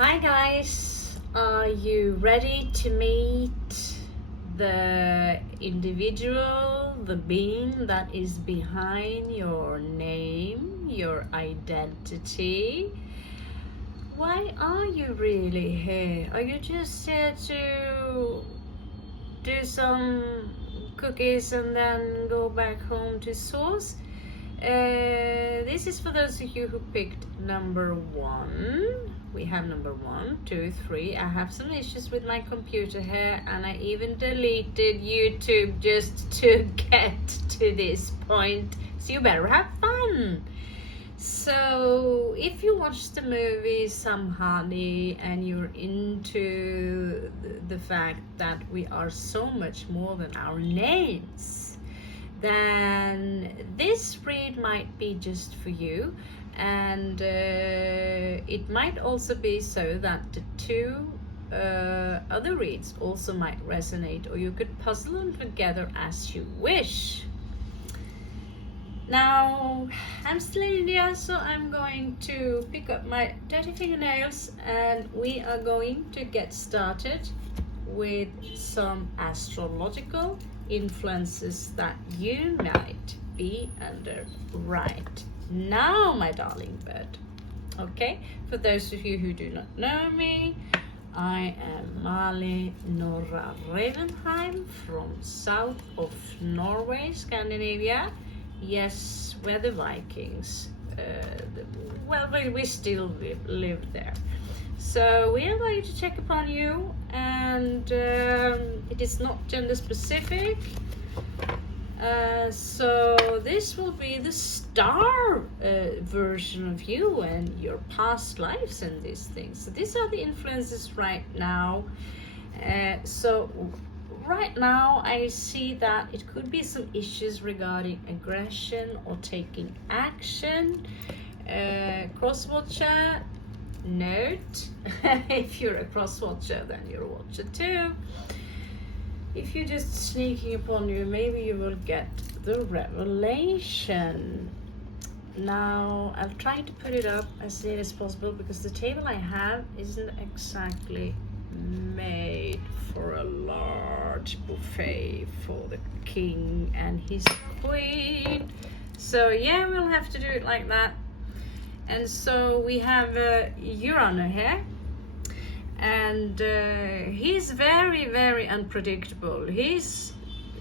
Hi guys, are you ready to meet the individual, the being that is behind your name, your identity? Why are you really here? Are you just here to do some cookies and then go back home to source? This is for those of you who picked number 1. We have number 1, 2, 3. I have some issues with my computer here, and I even deleted YouTube just to get to this point. So you better have fun. So if you watch the movie Some Honey and you're into the fact that we are so much more than our names, then this read might be just for you. And it might also be so that the two other reads also might resonate, or you could puzzle them together as you wish. Now, I'm still in India, so I'm going to pick up my dirty fingernails and we are going to get started with some astrological influences that you might be under right now, my darling bird. Okay, for those of you who do not know me, I am Mali Nora Ravenheim from south of Norway, Scandinavia. Yes, where the Vikings, we still live there. So we are going to check upon you, and it is not gender specific. So this will be the star version of you and your past lives and these things. So these are the influences right now. So right now I see that it could be some issues regarding aggression or taking action. Cross-watcher, note. If you're a cross-watcher, then you're a watcher too. If you're just sneaking upon you, maybe you will get the revelation. Now, I'll try to put it up as neat as possible because the table I have isn't exactly made for a large buffet for the king and his queen. So yeah, we'll have to do it like that. And so we have Uranus here. And he's very, very unpredictable. He's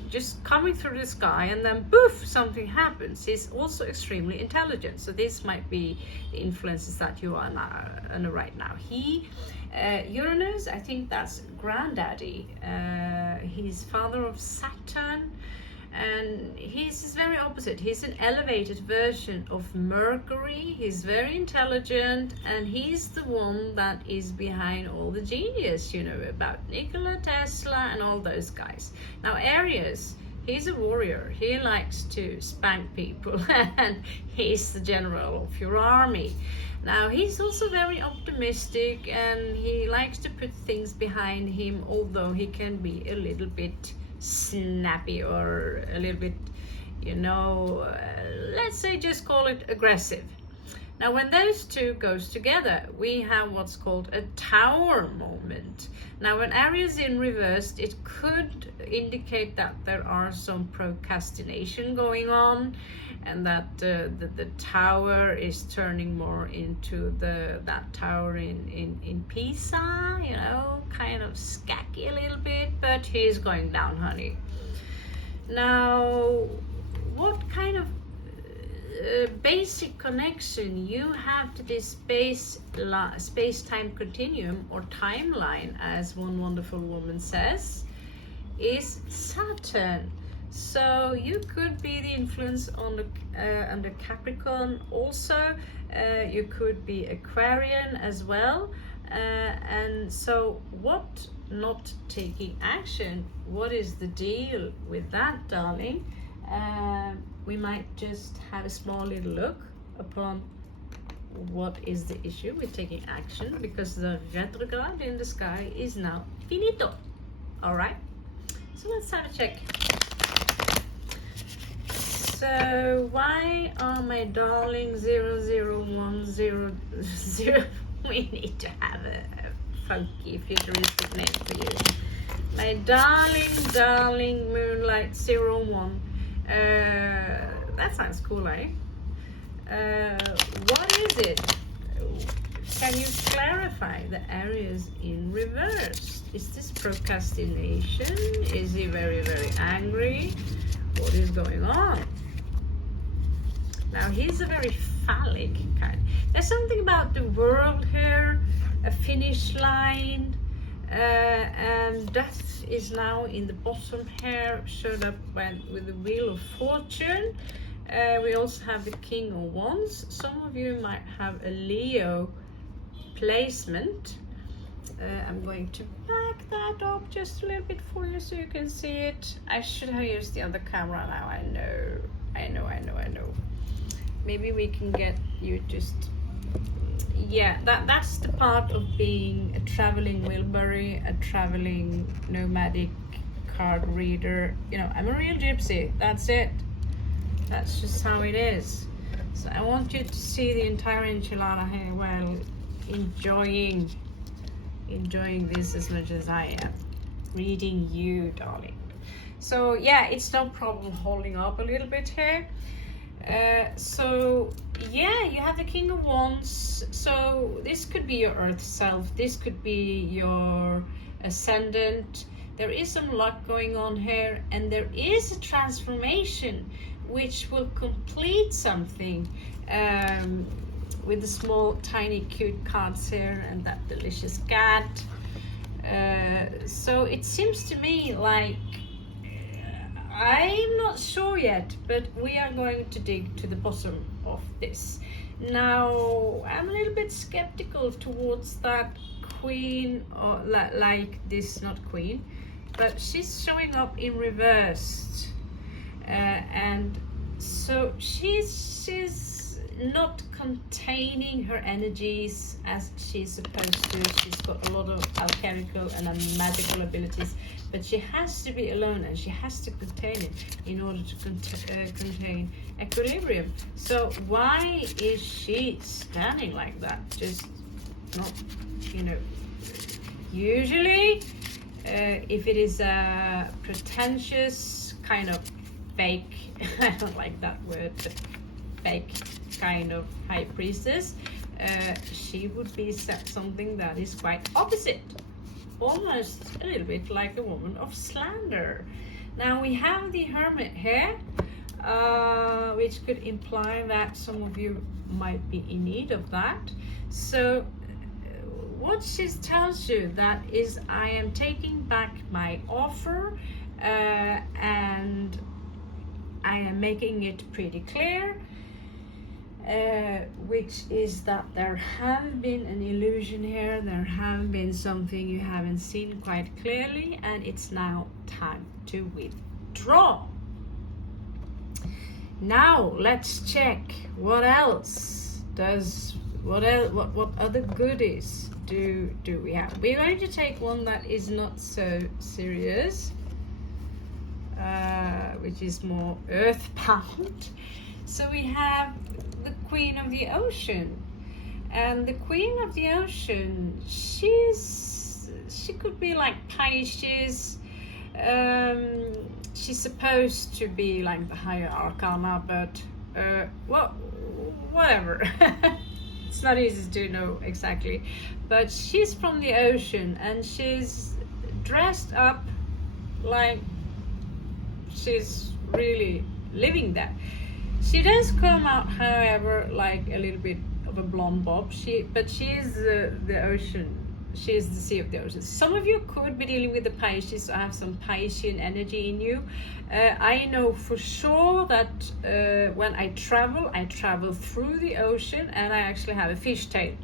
just coming through the sky and then poof, something happens. He's also extremely intelligent. So this might be the influences that you are under right now. Uranus, I think that's granddaddy. He's father of Saturn. And he's very opposite. He's an elevated version of Mercury. He's very intelligent, and he's the one that is behind all the genius, you know, about Nikola Tesla and all those guys. Now Aries, he's a warrior. He likes to spank people and he's the general of your army. Now he's also very optimistic and he likes to put things behind him, although he can be a little bit snappy or a little bit, you know, let's say just call it aggressive. Now when those two goes together, we have what's called a tower moment. Now when Aries in reversed, it could indicate that there are some procrastination going on, and that the tower is turning more into that tower in Pisa, you know, kind of scacky a little bit, but he's going down, honey. Now, what kind of basic connection you have to this space-time continuum or timeline, as one wonderful woman says, is Saturn. So you could be the influence on the under Capricorn also. You could be Aquarian as well. And so what not taking action? What is the deal with that, darling? We might just have a small little look upon what is the issue with taking action, because the retrograde in the sky is now finito. All right, so let's have a check. So why are my darling 0010 We need to have a funky futuristic name for you. My darling, darling Moonlight 01. That sounds cool, eh? What is it? Can you clarify the areas in reverse? Is this procrastination? Is he very, very angry? What is going on? Now he's a very phallic kind. There's something about the world here, a finish line, and death is now in the bottom here, showed up with the Wheel of Fortune. We also have the King of Wands. Some of you might have a Leo placement. I'm going to back that up just a little bit for you so you can see it. I should have used the other camera now. I know. Maybe we can get you just, yeah, that's the part of being a traveling Wilbury, a traveling nomadic card reader. You know, I'm a real gypsy. That's it. That's just how it is. So I want you to see the entire enchilada here while enjoying this as much as I am reading you, darling. So yeah, it's no problem holding up a little bit here. So yeah, you have the King of Wands. So this could be your earth self, this could be your ascendant. There is some luck going on here, and there is a transformation which will complete something, with the small tiny cute cards here and that delicious cat. So it seems to me like, I'm not sure yet, but we are going to dig to the bottom of this. Now I'm a little bit skeptical towards that queen, or like this, not queen, but she's showing up in reverse, and so she's not containing her energies as she's supposed to. She's got a lot of alchemical and magical abilities, but she has to be alone and she has to contain it in order to contain equilibrium. So why is she standing like that? Just not, you know, usually if it is a pretentious kind of fake, I don't like that word, but fake kind of high priestess, she would be something that is quite opposite, almost a little bit like a woman of slander. Now we have the Hermit here, which could imply that some of you might be in need of that. So what she tells you that is, I am taking back my offer, and I am making it pretty clear, which is that there have been an illusion here, there have been something you haven't seen quite clearly, and it's now time to withdraw. Now let's check what else does, what other goodies do we have. We're going to take one that is not so serious, which is more earthbound. So we have the Queen of the Ocean, and the Queen of the Ocean, she could be like Pisces. She's supposed to be like the higher arcana, but well, whatever. It's not easy to know exactly, but she's from the ocean and she's dressed up like she's really living that. She does come out, however, like a little bit of a blonde bob. But she is the ocean. She is the sea of the ocean. Some of you could be dealing with the Pisces or have some Piscean energy in you. I know for sure that when I travel through the ocean, and I actually have a fishtail.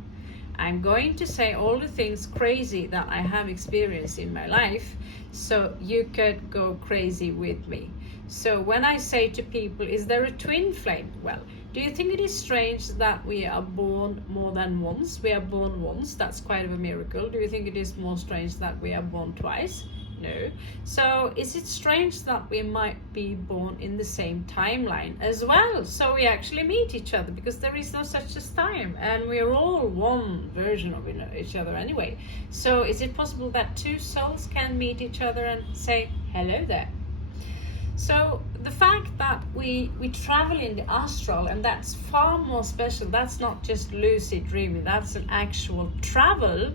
I'm going to say all the things crazy that I have experienced in my life, so you could go crazy with me. So when I say to people, is there a twin flame? Well, do you think it is strange that we are born more than once? We are born once, that's quite of a miracle. Do you think it is more strange that we are born twice? No. So is it strange that we might be born in the same timeline as well? So we actually meet each other because there is no such as time, and we're all one version of each other anyway. So is it possible that two souls can meet each other and say hello there? So the fact that we travel in the astral, and that's far more special. That's not just lucid dreaming, that's an actual travel.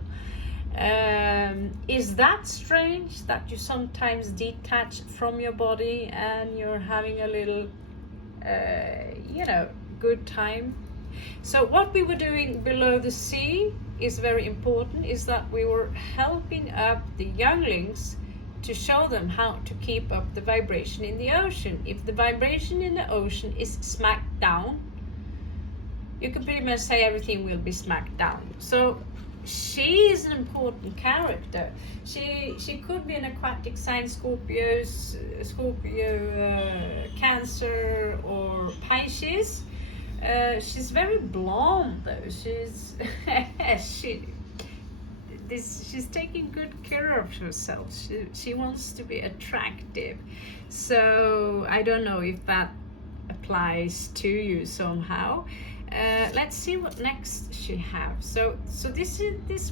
Is that strange that you sometimes detach from your body and you're having a little good time? So what we were doing below the sea is very important, is that we were helping up the younglings to show them how to keep up the vibration in the ocean. If the vibration in the ocean is smacked down, you can pretty much say everything will be smacked down. So she is an important character. She could be an aquatic sign, Scorpio, Cancer, or Pisces. She's very blonde though. She's she's taking good care of herself. She wants to be attractive. So I don't know if that applies to you somehow. Let's see what next she have. So this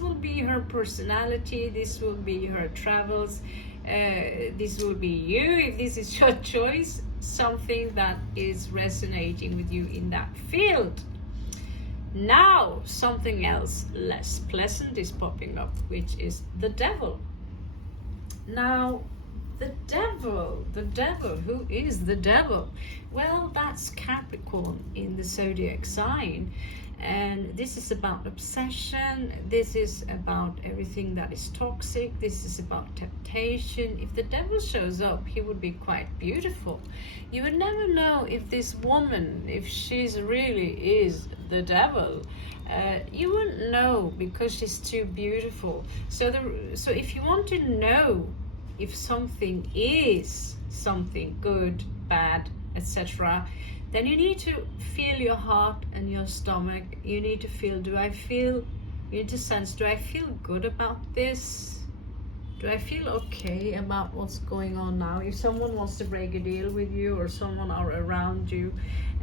will be her personality. This will be her travels. This will be you, if this is your choice, something that is resonating with you in that field. Now something else less pleasant is popping up, which is the devil. Now the devil, who is the devil? Well, that's Capricorn in the zodiac sign, and this is about obsession. This is about everything that is toxic. This is about temptation. If the devil shows up, he would be quite beautiful. You would never know if this woman, if she's really is the devil. You wouldn't know because she's too beautiful. So if you want to know if something is something good, bad, etc., then you need to feel your heart and your stomach. You need to feel, you need to sense, do I feel good about this? Do I feel okay about what's going on now? If someone wants to break a deal with you, or someone are around you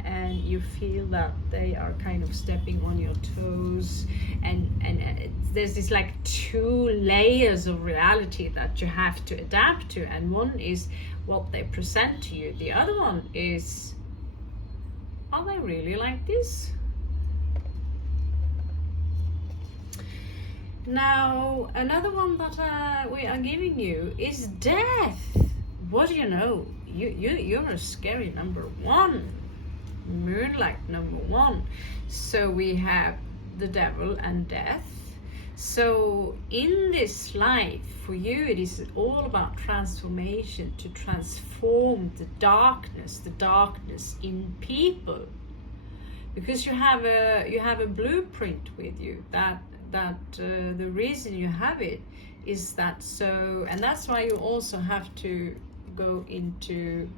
and you feel that they are kind of stepping on your toes, and there's this like two layers of reality that you have to adapt to, and one is what they present to you, the other one is, are they really like this? Now another one that we are giving you is death. What do you know? You're a scary number one, moonlight number one. So we have the devil and death. So in this life, for you, it is all about transformation, to transform the darkness in people, because you have a blueprint with you that the reason you have it is that so, and that's why you also have to go into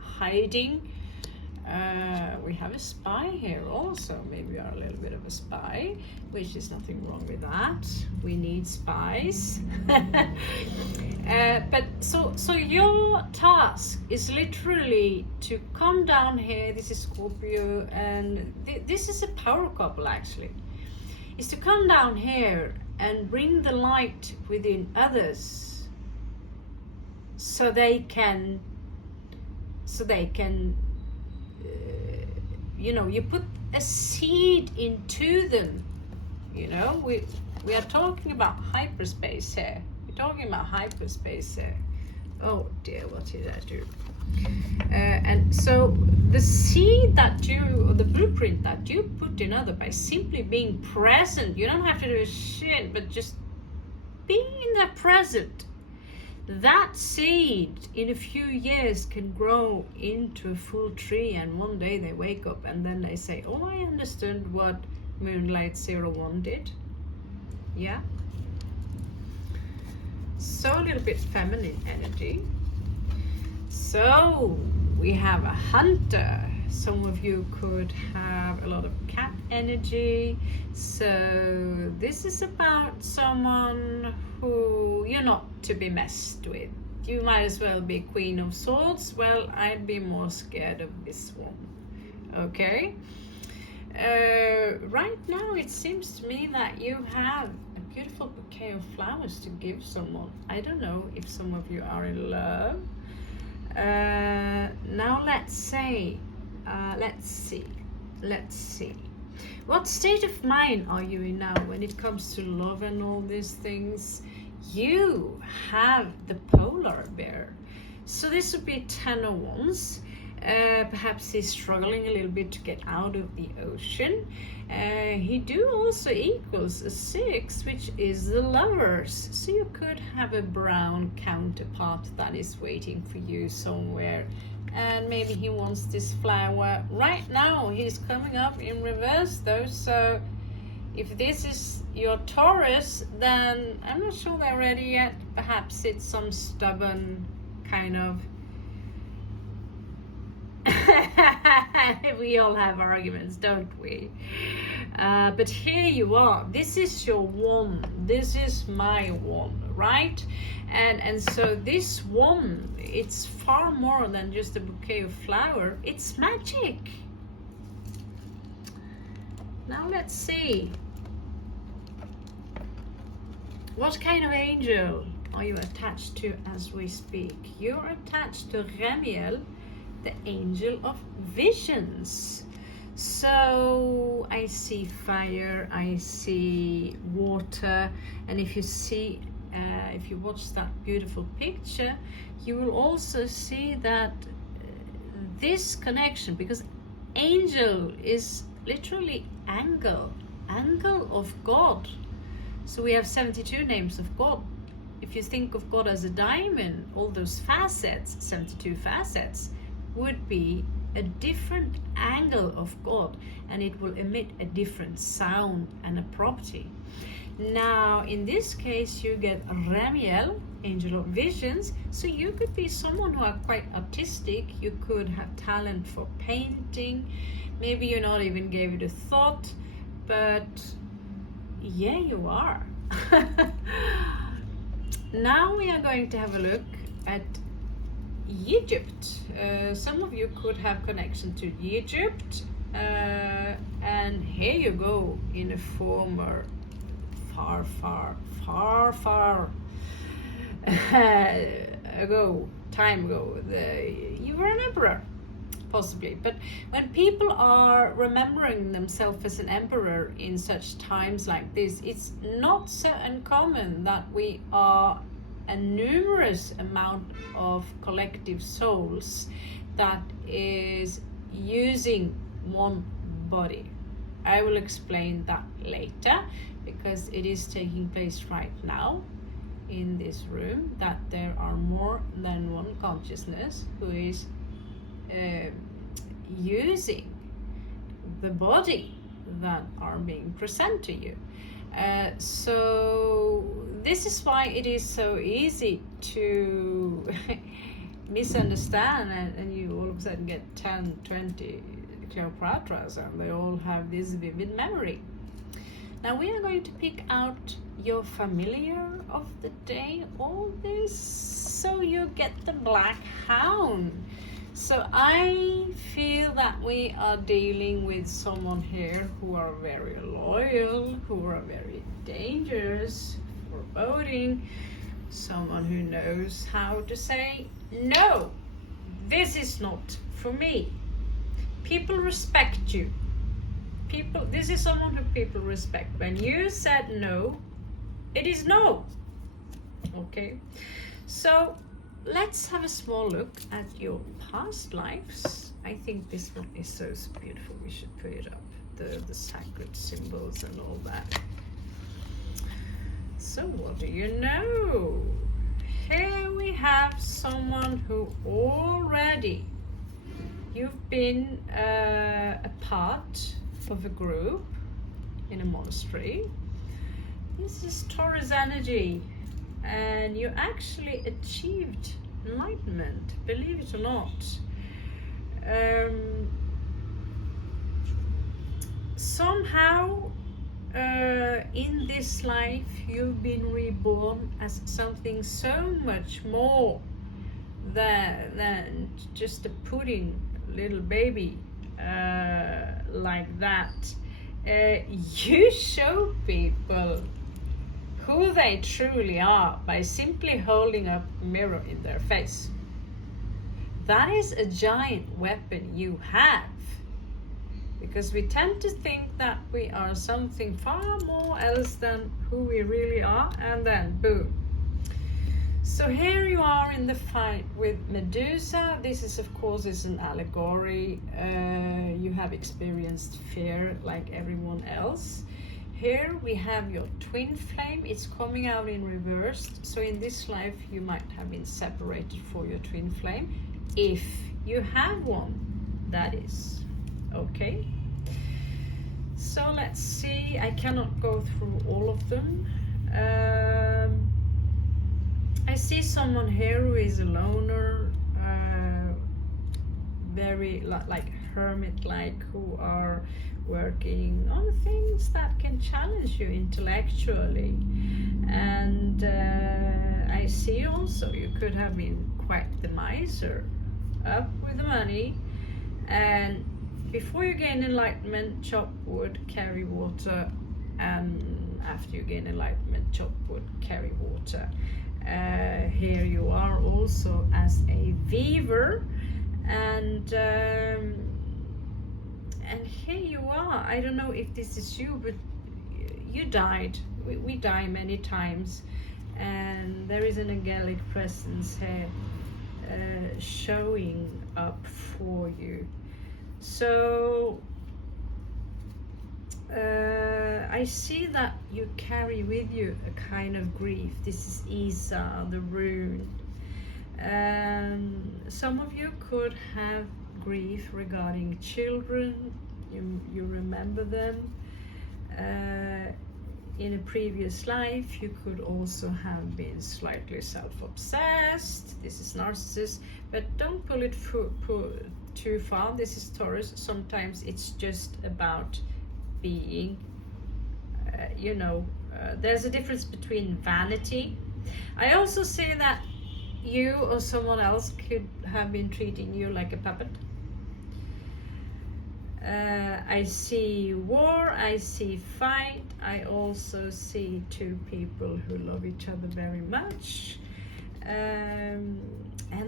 hiding. We have a spy here also. Maybe you are a little bit of a spy, which is nothing wrong with that. We need spies. But so your task is literally to come down here. This is Scorpio, and this is a power couple actually. Is to come down here and bring the light within others, so they can you put a seed into them. We are talking about hyperspace here. We're talking about hyperspace here. Oh dear, what did I do? And so the seed that you, or the blueprint that you put in other, by simply being present, you don't have to do a shit, but just being in the present, that seed in a few years can grow into a full tree, and one day they wake up and then they say, oh, I understood what Moonlight 01 did. Yeah. So a little bit feminine energy. So we have a hunter. some of you could have a lot of cat energy. So this is about someone who you're not to be messed with. You might as well be Queen of Swords. Well, I'd be more scared of this one. Okay. Right now it seems to me that you have a beautiful bouquet of flowers to give someone. I don't know if some of you are in love. Now let's see. What state of mind are you in now when it comes to love and all these things? You have the polar bear. So this would be 10 of Wands. Perhaps he's struggling a little bit to get out of the ocean. He do also equals a 6, which is the Lovers. So you could have a brown counterpart that is waiting for you somewhere. And maybe he wants this flower. Right now he's coming up in reverse though. So if this is your Taurus, then I'm not sure they're ready yet. Perhaps it's some stubborn kind of we all have arguments, don't we? But here you are. This is your one. This is my one, right? And so this one, it's far more than just a bouquet of flower. It's magic. Now let's see. What kind of angel are you attached to as we speak? You're attached to Remiel, the angel of visions. So I see fire, I see water, and if you see, if you watch that beautiful picture, you will also see that this connection, because angel is literally angle of God. So we have 72 names of God. If you think of God as a diamond, all those facets, 72 facets, would be a different angle of God, and it will emit a different sound and a property. Now in this case you get Remiel, angel of visions, so you could be someone who are quite artistic. You could have talent for painting, maybe you not even gave it a thought, but yeah, you are. Now we are going to have a look at Egypt. Some of you could have connection to Egypt, and here you go in a former far time ago, you were an emperor, possibly. But when people are remembering themselves as an emperor in such times like this, it's not so uncommon that we are a numerous amount of collective souls that is using one body. I will explain that later, because it is taking place right now in this room, that there are more than one consciousness who is using the body that are being presented to you. So this is why it is so easy to misunderstand, and you all of a sudden get 10, 20 Cleopatras, and they all have this vivid memory. Now we are going to pick out your familiar of the day, all this, so you get the Black Hound. So I feel that we are dealing with someone here who are very loyal, who are very dangerous, foreboding, someone who knows how to say, no, this is not for me. People respect you. This is someone who people respect. When you said no, it is no. Okay, so let's have a small look at your past lives. I think this one is so beautiful. We should put it up, the sacred symbols and all that. So what do you know? Here we have someone who already, you've been a part of a group in a monastery. This is Taurus energy, and you actually achieved enlightenment, believe it or not. somehow in this life you've been reborn as something so much more than just a pudding little baby like that. You show people who they truly are by simply holding up a mirror in their face. That is a giant weapon you have, because we tend to think that we are something far more else than who we really are, and then boom. So here you are in the fight with Medusa. This is, of course, is an allegory. You have experienced fear like everyone else. Here we have your twin flame. It's coming out in reversed. So in this life you might have been separated for your twin flame. If you have one, that is. Okay. So let's see. I cannot go through all of them. I see someone here who is a loner, very like hermit-like, who are working on things that can challenge you intellectually. And I see also you could have been quite the miser, up with the money, and before you gain enlightenment, chop wood, carry water, and after you gain enlightenment, chop wood, carry water. Here you are also as a weaver, and here you are. I don't know if this is you, but you died. We die many times, and there is an angelic presence here showing up for you. So I see that you carry with you a kind of grief. This is Isa, the rune. Some of you could have grief regarding children. You remember them. In a previous life, you could also have been slightly self-obsessed. This is narcissist, but don't pull it too far. This is Taurus. Sometimes it's just about being, there's a difference between vanity. I also say that you or someone else could have been treating you like a puppet. I see war, I see fight, I also see two people who love each other very much. And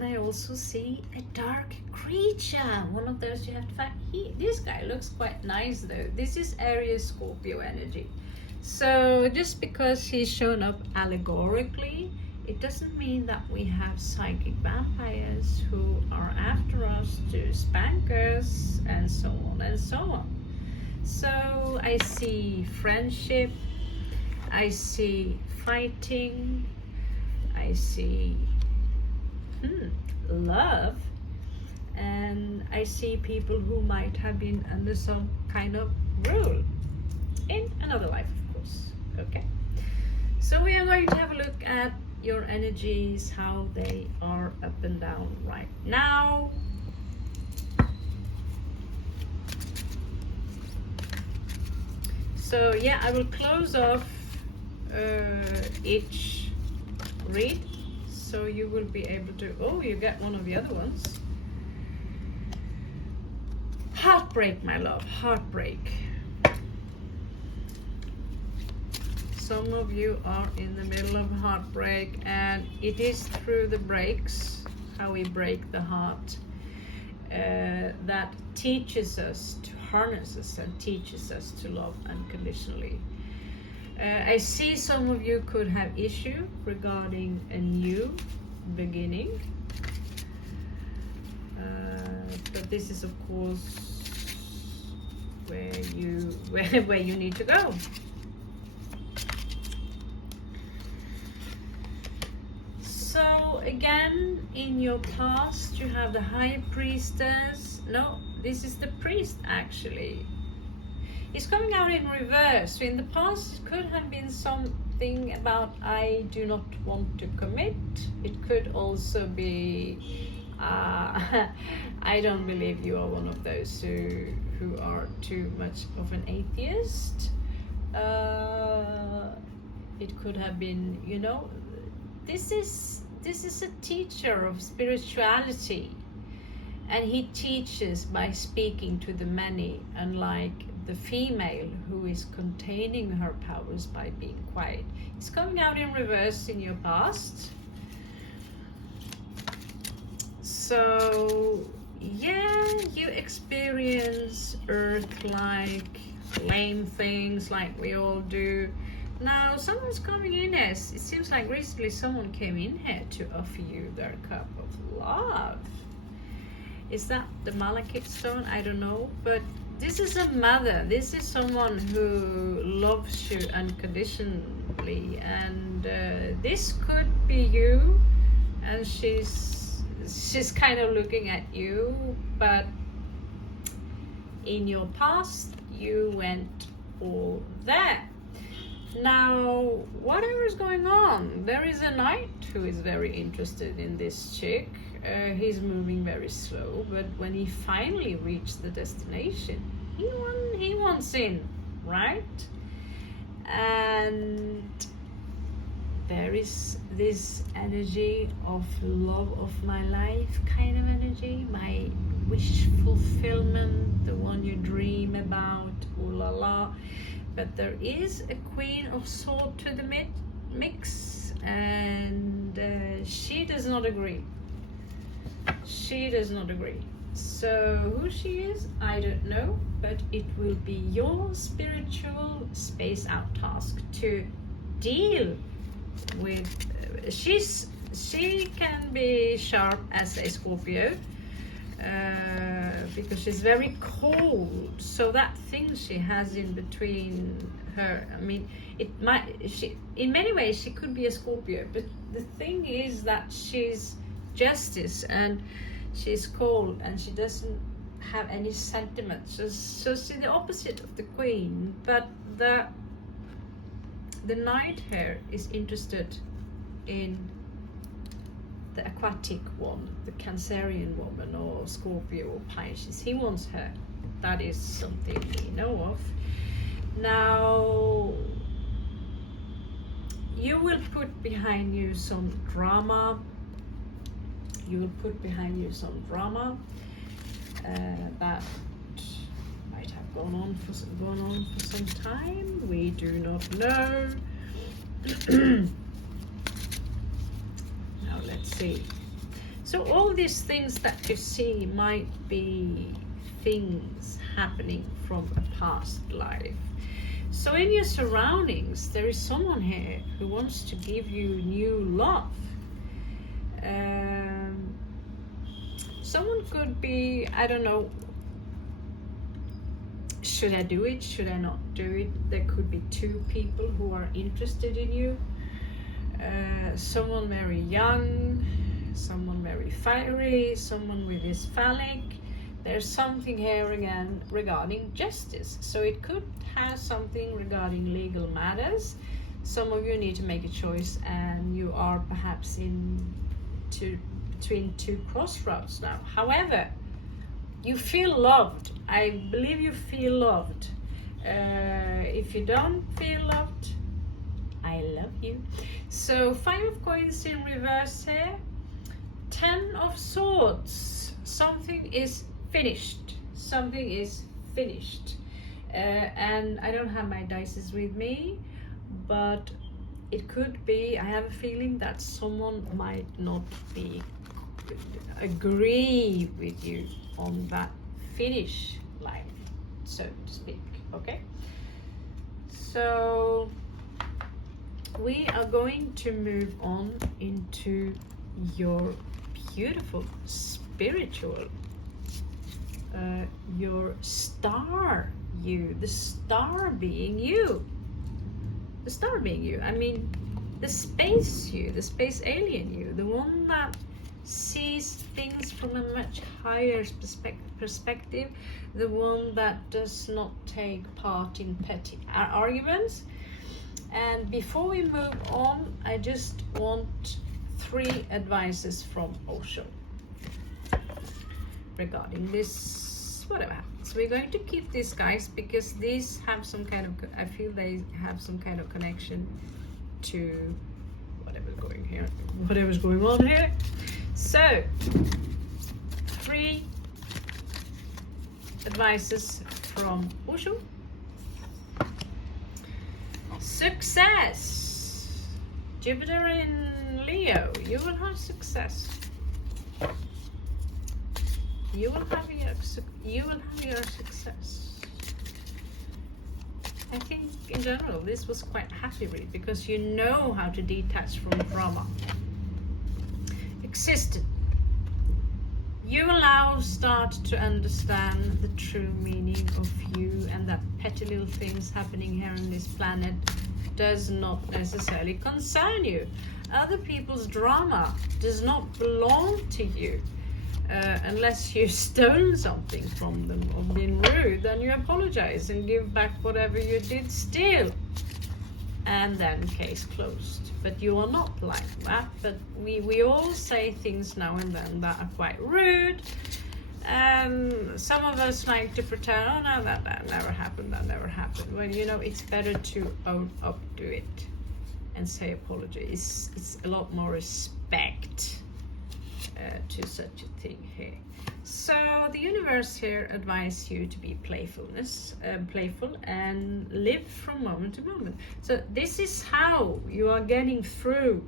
I also see a dark creature, one of those you have to fight. This guy looks quite nice though. This is Aries Scorpio energy. So just because he's shown up allegorically, it doesn't mean that we have psychic vampires who are after us to spank us and so on and so on. So I see friendship, I see fighting, I see love, and I see people who might have been under some kind of rule in another life, of course. Okay, so we are going to have a look at your energies, how they are up and down right now. So yeah, I will close off each read, so you will be able to, oh, you get one of the other ones. Heartbreak, my love, heartbreak. Some of you are in the middle of heartbreak, and it is through the breaks, how we break the heart, that teaches us to harness us and teaches us to love unconditionally. I see some of you could have issue regarding a new beginning, but this is of course where you need to go. So again, in your past you have the High Priestess. No, this is the priest actually. It's coming out in reverse. So in the past it could have been something about I do not want to commit. It could also be I don't believe you are one of those who who are too much of an atheist. It could have been, you know, this is a teacher of spirituality, and he teaches by speaking to the many, unlike the female who is containing her powers by being quiet. It's coming out in reverse in your past. So yeah, you experience earth-like flame things like we all do. Now someone's coming in as, it seems like recently someone came in here to offer you their cup of love. Is that the Malachite stone? I don't know, but this is a mother. This is someone who loves you unconditionally, and this could be you, and she's kind of looking at you, but in your past you went all there. Now, whatever is going on, there is a knight who is very interested in this chick. He's moving very slow, but when he finally reached the destination, he wants in, right? And there is this energy of love of my life kind of energy, my wish fulfillment, the one you dream about, ooh la la. But there is a Queen of Swords to the mix, and she does not agree. She does not agree. So who she is, I don't know, but it will be your spiritual space out task to deal with. She can be sharp as a Scorpio, because she's very cold. So that thing she has in between her, I mean, in many ways she could be a Scorpio, but the thing is that she's justice and she's cold and she doesn't have any sentiments. So she's the opposite of the Queen. But the knight here is interested in the aquatic one, the Cancerian woman, or Scorpio or Pisces. He wants her. That is something we know of. Now, you will put behind you some drama. You will put behind you some drama that might have gone on for some time. We do not know. Now let's see. So all these things that you see might be things happening from a past life. So in your surroundings, there is someone here who wants to give you new love. Someone could be, I don't know, should I do it? Should I not do it? There could be two people who are interested in you. Someone very young, someone very fiery, someone with his phallic. There's something here again regarding justice. So it could have something regarding legal matters. Some of you need to make a choice, and you are perhaps between two crossroads now. However, you feel loved. I believe you feel loved. If you don't feel loved, I love you. So 5 of coins in reverse here. 10 of swords. Something is finished. Something is finished. And I don't have my dices with me, but it could be, I have a feeling that someone might not agree with you on that finish line, so to speak. Okay, so we are going to move on into your beautiful spiritual, your star you, the star being you. The star being you, I mean the space you, the space alien you, the one that sees things from a much higher perspective, the one that does not take part in petty arguments. And before we move on, I just want 3 advices from Osho regarding this whatever happens. We're going to keep these guys because these have some kind of, I feel they have some kind of connection to whatever's going on here. So 3 advices from Osho. Success. Jupiter in Leo. You will have success. You will have your success. I think in general this was quite happy read because you know how to detach from drama. Existent. You will now start to understand the true meaning of you, and that petty little things happening here on this planet does not necessarily concern you. Other people's drama does not belong to you. Unless you've stolen something from them or been rude, then you apologize and give back whatever you did steal. And then case closed. But you are not like that. But we all say things now and then that are quite rude. And some of us like to pretend, oh no, that never happened, that never happened. When you know it's better to own up to it and say apology. It's a lot more respect to such a thing here. So the universe here advises you to be playful and live from moment to moment. So this is how you are getting through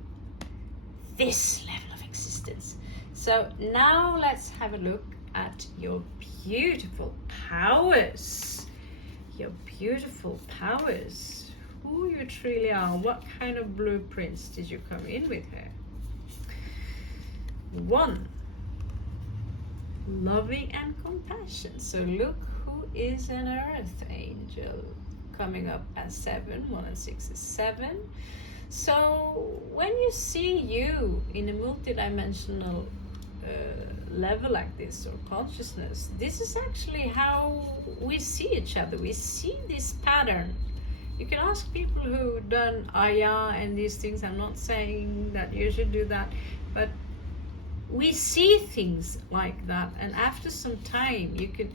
this level of existence. So now let's have a look at your beautiful powers. Your beautiful powers. Who you truly are. What kind of blueprints did you come in with here? 1. Loving and compassion. So look who is an earth angel coming up as 7. 1 and 6 is 7. So when you see you in a multidimensional level like this, or consciousness, this is actually how we see each other. We see this pattern. You can ask people who've done Aya and these things. I'm not saying that you should do that, but we see things like that, and after some time you can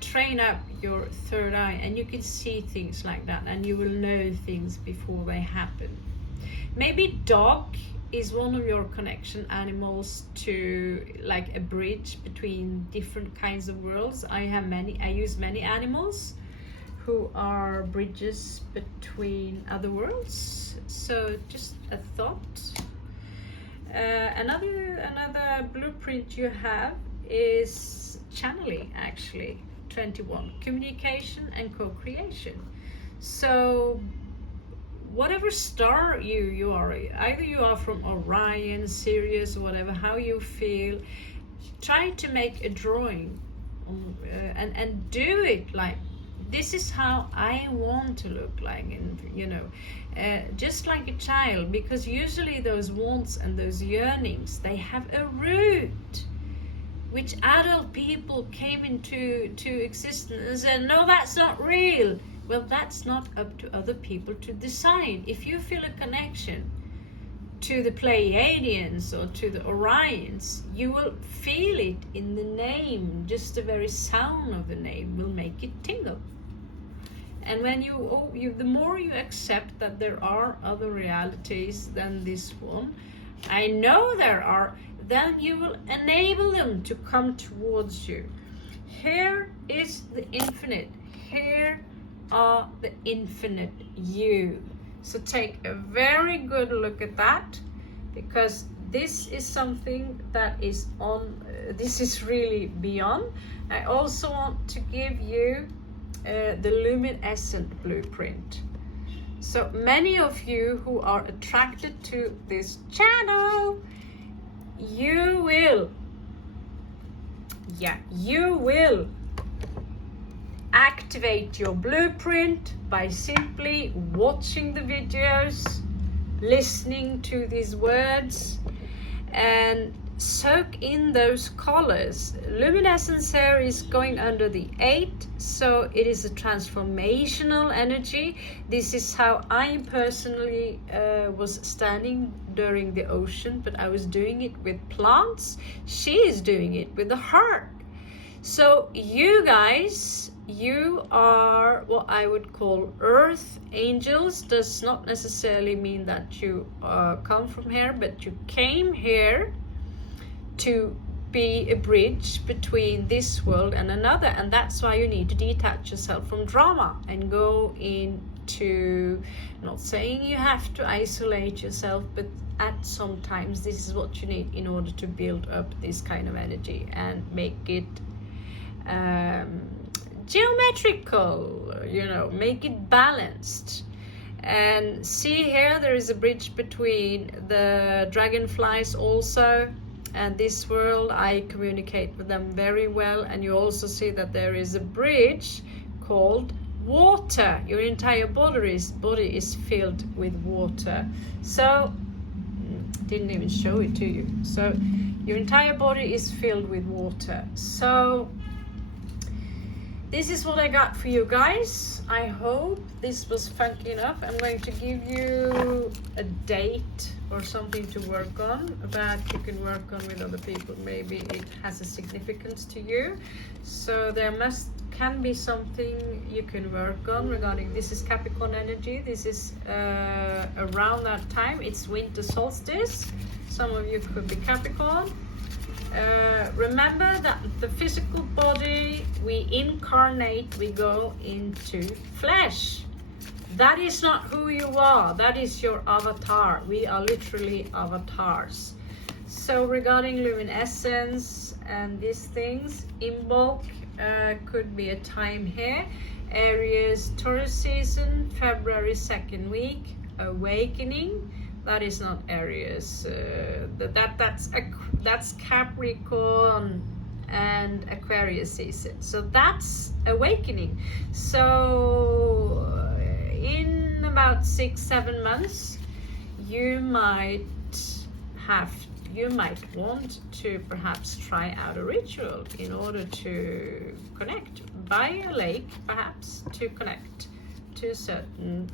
train up your third eye and you can see things like that, and you will know things before they happen. Maybe dog is one of your connection animals to like a bridge between different kinds of worlds. I use many animals who are bridges between other worlds. So just a thought. Another blueprint you have is channeling, actually. 21, communication and co-creation. So whatever star you are, either you are from Orion, Sirius, or whatever, how you feel, try to make a drawing and do it like, this is how I want to look like, and just like a child, because usually those wants and those yearnings, they have a root which adult people came into existence and said, no, that's not real. Well, that's not up to other people to decide. If you feel a connection to the Pleiadians or to the Orions, you will feel it in the name. Just the very sound of the name will make it tingle. And when the more you accept that there are other realities than this one, I know there are, then you will enable them to come towards you. Here is the infinite. Here are the infinite you. So take a very good look at that, because this is something that is this is really beyond. I also want to give you the luminescent blueprint. So many of you who are attracted to this channel, you will activate your blueprint by simply watching the videos, listening to these words, and soak in those colors. Luminescence here is going under the 8, so it is a transformational energy. This is how I personally was standing during the ocean, but I was doing it with plants. She is doing it with the heart. So you guys, you are what I would call earth angels. Does not necessarily mean that you come from here, but you came here to be a bridge between this world and another, and that's why you need to detach yourself from drama and go into, not saying you have to isolate yourself, but at sometimes this is what you need in order to build up this kind of energy and make it geometrical, you know, make it balanced. And see here, there is a bridge between the dragonflies also and this world. I communicate with them very well, and you also see that there is a bridge called water. Your entire body is filled with water. So didn't even show it to you. So your entire body is filled with water. So this is what I got for you guys. I hope this was funky enough. I'm going to give you a date or something to work on, that you can work on with other people. Maybe it has a significance to you. So there can be something you can work on regarding, this is Capricorn energy. This is around that time. It's winter solstice. Some of you could be Capricorn. Remember that the physical body, we incarnate, we go into flesh. That is not who you are. That is your avatar. We are literally avatars. So regarding luminescence and these things, in bulk, could be a time here. Aries, Taurus season, February 2nd week, awakening. That is not Aries. That's Capricorn and Aquarius season. So that's awakening. So in about 6-7 months, you might want to perhaps try out a ritual in order to connect by a lake, perhaps to connect to certain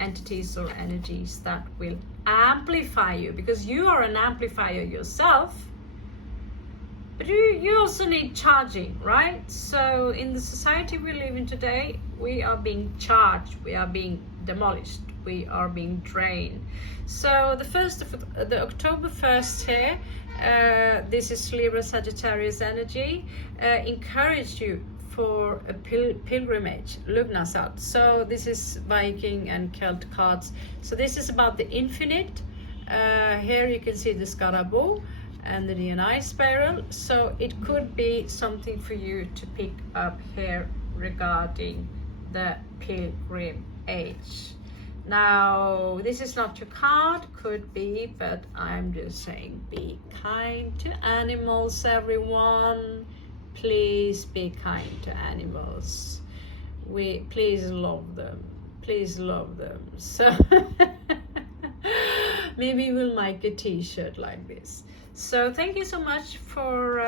entities or energies that will amplify you, because you are an amplifier yourself, but you also need charging, right? So in the society we live in today, we are being charged, we are being demolished, we are being drained. So the October 1st here, this is Libra Sagittarius energy, encourage you for a pilgrimage, Lugnasat. So this is Viking and Celt cards. So this is about the infinite. Here you can see the Scaraboo and the DNI spiral. So it could be something for you to pick up here regarding the pilgrim age. Now, this is not your card, could be, but I'm just saying be kind to animals, everyone. Please be kind to animals. Please love them. Please love them. So maybe we'll make a t-shirt like this. So thank you so much for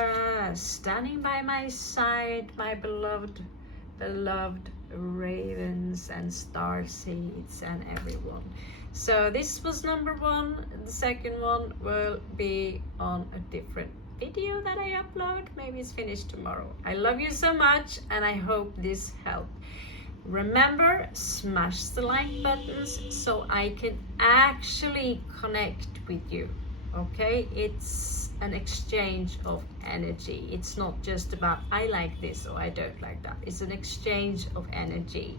standing by my side, my beloved ravens and star seeds and everyone. So this was number 1. The second one will be on a different video that I upload. Maybe it's finished tomorrow. I love you so much, and I hope this helped. Remember, smash the like buttons so I can actually connect with you. Okay, it's an exchange of energy. It's not just about I like this or I don't like that. It's an exchange of energy.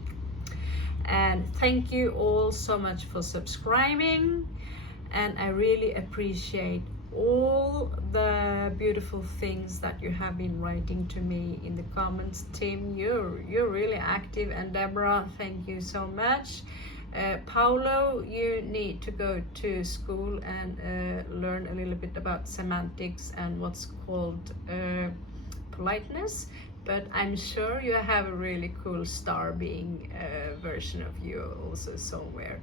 And thank you all so much for subscribing, and I really appreciate all the beautiful things that you have been writing to me in the comments. Tim, you're really active, and Deborah, thank you so much. Paulo, you need to go to school and learn a little bit about semantics and what's called politeness, but I'm sure you have a really cool star being version of you also somewhere.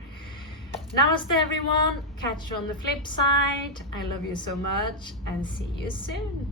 Namaste everyone, catch you on the flip side. I love you so much and see you soon.